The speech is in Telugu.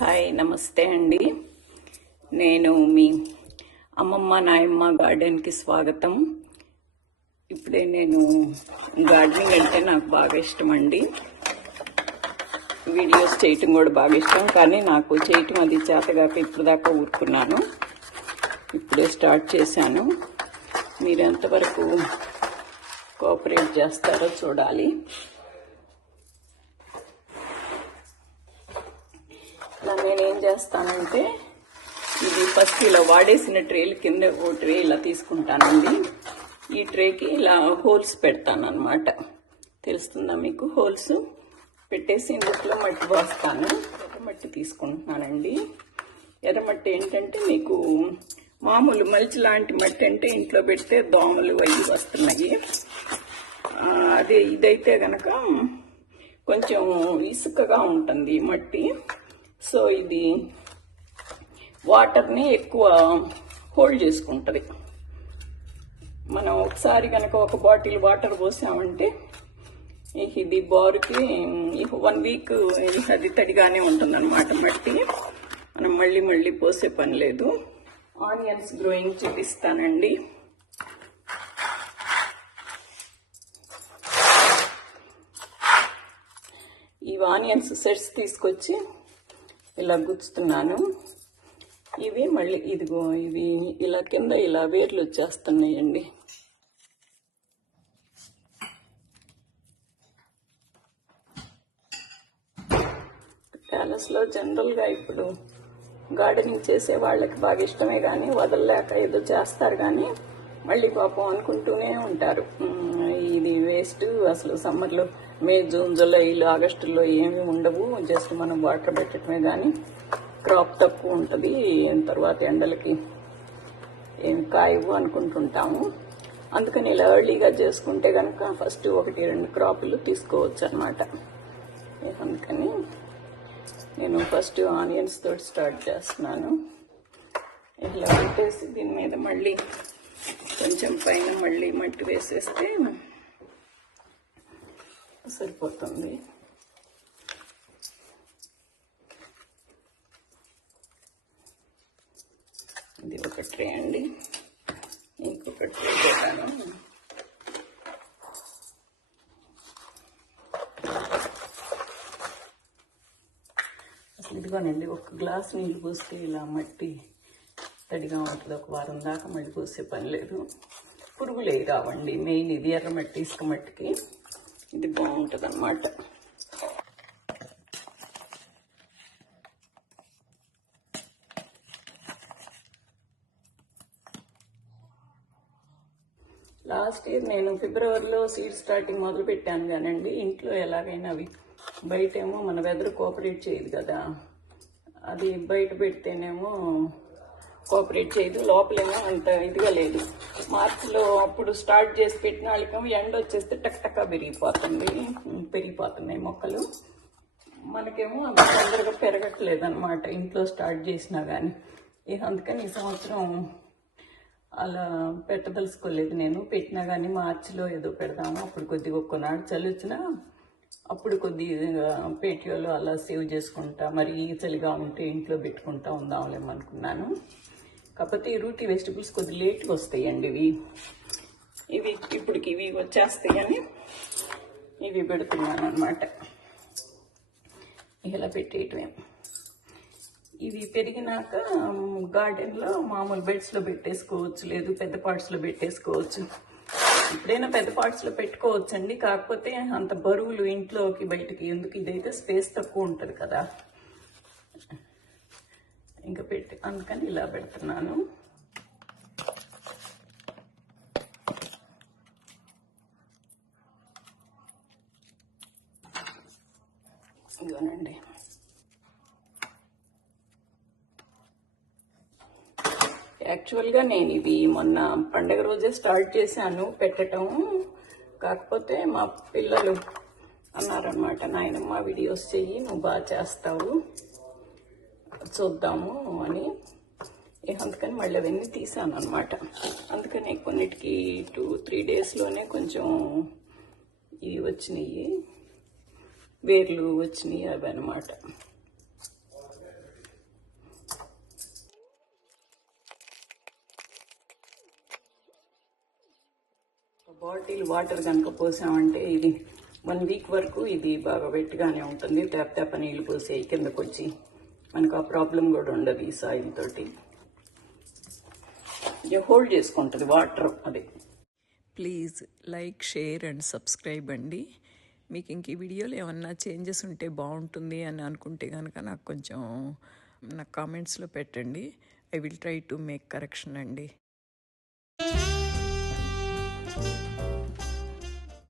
హాయ్ నమస్తే అండి. నేను మీ అమ్మమ్మ నాయమ్మ గార్డెన్కి స్వాగతం. ఇప్పుడే నేను గార్డెనింగ్ అంటే నాకు బాగా ఇష్టం అండి. వీడియోస్ చేయటం కూడా బాగా ఇష్టం, కానీ నాకు చేయటం అది చేతగాక ఇప్పుడు దాకా ఊరుకున్నాను. ఇప్పుడే స్టార్ట్ చేశాను. మీరు ఎంతవరకు కోఆపరేట్ చేస్తారో చూడాలి. నేనేం చేస్తానంటే, ఇది ఫస్ట్ ఇలా వాడేసిన ట్రేల కింద ఓ ట్రే ఇలా తీసుకుంటానండి. ఈ ట్రేకి ఇలా హోల్స్ పెడతాను అన్నమాట. తెలుస్తుందా మీకు? హోల్స్ పెట్టేసి ఇందులో మట్టి పోస్తాను. ఎర్రమట్టి తీసుకుంటున్నానండి. ఎర్రమట్టి ఏంటంటే మీకు మామూలు మల్చి లాంటి మట్టి అంటే ఇంట్లో పెడితే దోమలు అవి వస్తున్నాయి. అదే ఇదైతే గనక కొంచెం ఇసుకగా ఉంటుంది మట్టి. సో ఇది వాటర్ని ఎక్కువ హోల్డ్ చేసుకుంటుంది. మనం ఒకసారి కనుక ఒక బాటిల్ వాటర్ పోసామంటే ఇది బారుకి 1 వీక్ అది తడిగానే ఉంటుందన్నమాట మట్టి. మనం మళ్ళీ మళ్ళీ పోసే పని లేదు. ఆనియన్స్ గ్రోయింగ్ చూపిస్తానండి. ఈ ఆనియన్స్ సెట్స్ తీసుకొచ్చి ఇలా గుచ్చుతున్నాను. ఇవి మళ్ళీ ఇదిగో ఇవి ఇలా కింద ఇలా వేర్లు వచ్చేస్తున్నాయండి. ప్యాలెస్లో జనరల్గా ఇప్పుడు గార్డెనింగ్ చేసే వాళ్ళకి బాగా ఇష్టమే, కానీ వదలలేక ఏదో చేస్తారు, కానీ మళ్ళీ పాపం అనుకుంటూనే ఉంటారు ఇది వేస్ట్, అసలు సమ్మర్లో మే జూన్ జూలైలో ఆగస్టులో ఏమీ ఉండవు, జస్ట్ మనం వాటర్ పెట్టడమే, కానీ క్రాప్ తక్కువ ఉంటుంది, తర్వాత ఎండలకి ఏమి కాయవు అనుకుంటుంటాము. అందుకని ఇలా ఎర్లీగా చేసుకుంటే కనుక ఫస్ట్ 1-2 క్రాపులు తీసుకోవచ్చు అన్నమాట. అందుకని నేను ఫస్ట్ ఆనియన్స్ తోటి స్టార్ట్ చేస్తున్నాను. ఇలా పెట్టేసి దీని మీద మళ్ళీ కొంచెం పైన మళ్ళీ మట్టి వేసేస్తే సరిపోతుంది. ఇది ఒక ట్రే అండి. ఇంకొక ట్రే పెట్టాను. అసలు ఇదిగోనండి, ఒక గ్లాస్ నీళ్ళు పోస్తే ఇలా మట్టి తడిగా ఉంటుంది. ఒక వారం దాకా మళ్ళీ పోసే పని లేదు. పురుగులు అవి రావండి. మెయిన్ ఇది ఎర్రమట్టి, ఇసుక మట్టికి ఇది బాగుంటుంది అన్నమాట. లాస్ట్ ఇయర్ నేను ఫిబ్రవరిలో సీడ్ స్టార్టింగ్ మొదలు పెట్టాను కానండి. ఇంట్లో ఎలాగైనా అవి బయటేమో మన వెదర్ కోఆపరేట్ చేయదు కదా, అది బయట పెడితేనేమో కోఆపరేట్ చేయదు, లోపలేమో అంత ఇదిగా లేదు. మార్చిలో అప్పుడు స్టార్ట్ చేసి పెట్టిన వాళ్ళకేమో ఎండ వచ్చేస్తే టక్ పెరిగిపోతున్నాయి మొక్కలు. మనకేమో అంత తొందరగా పెరగట్లేదు అనమాట ఇంట్లో స్టార్ట్ చేసినా కానీ. అందుకని ఈ సంవత్సరం అలా పెట్టదలుచుకోలేదు. నేను పెట్టినా కానీ మార్చిలో ఏదో పెడదాము, అప్పుడు కొద్దిగా ఒక్కనాడు చలి వచ్చినా అప్పుడు కొద్దిగా పేటియోలో అలా సేవ్ చేసుకుంటా, మరి చలిగా ఉంటే ఇంట్లో పెట్టుకుంటా ఉందాంలేమనుకున్నాను. కాకపోతే ఈ రూటీ వెజిటబుల్స్ కొద్ది లేట్గా వస్తాయండి. ఇవి ఇప్పటికి ఇవి వచ్చేస్తాయి, కానీ ఇవి పెడుతున్నాను అనమాట. ఇలా పెట్టేయటమే. ఇవి పెరిగినాక గార్డెన్లో మామూలు బెడ్స్లో పెట్టేసుకోవచ్చు, లేదు పెద్ద పాట్స్లో పెట్టేసుకోవచ్చు. ఎప్పుడైనా పెద్ద పాట్స్లో పెట్టుకోవచ్చు అండి, కాకపోతే అంత బరువులు ఇంట్లోకి బయటకి ఎందుకు, ఇదైతే స్పేస్ తక్కువ ఉంటుంది కదా, ఇంకా అందుకని ఇలా పెడుతున్నాను. ఇదిగోనండి. యాక్చువల్గా నేను ఇవి మొన్న పండగ రోజే స్టార్ట్ చేశాను పెట్టడం, కాకపోతే మా పిల్లలు అన్నారనమాట, నాయనమ్మ వీడియోస్ చెయ్యి, నువ్వు బాగా చేస్తావు, చూద్దాము అని. అందుకని మళ్ళీ అవన్నీ తీసాను అనమాట. అందుకని కొన్నిటికి 2-3 డేస్లోనే కొంచెం ఇవి వచ్చినాయి, వేర్లు వచ్చినాయి అవి అనమాట. బాటిల్ వాటర్ కనుక పోసామంటే ఇది 1 వీక్ వరకు ఇది బాగా వెట్గానే ఉంటుంది. తేప నీళ్ళు పోసి కిందకు వచ్చి మనకు ఆ ప్రాబ్లం కూడా ఉండదు. ఈ సాయిల్ తోటి హోల్డ్ చేసుకుంటుంది వాటర్. అది please like, share and subscribe అండి. మీకు ఇంక ఈ వీడియోలో ఏమన్నా చేంజెస్ ఉంటే బాగుంటుంది అని అనుకుంటే కనుక నాకు కొంచెం కామెంట్స్లో పెట్టండి. I will try to make correction అండి.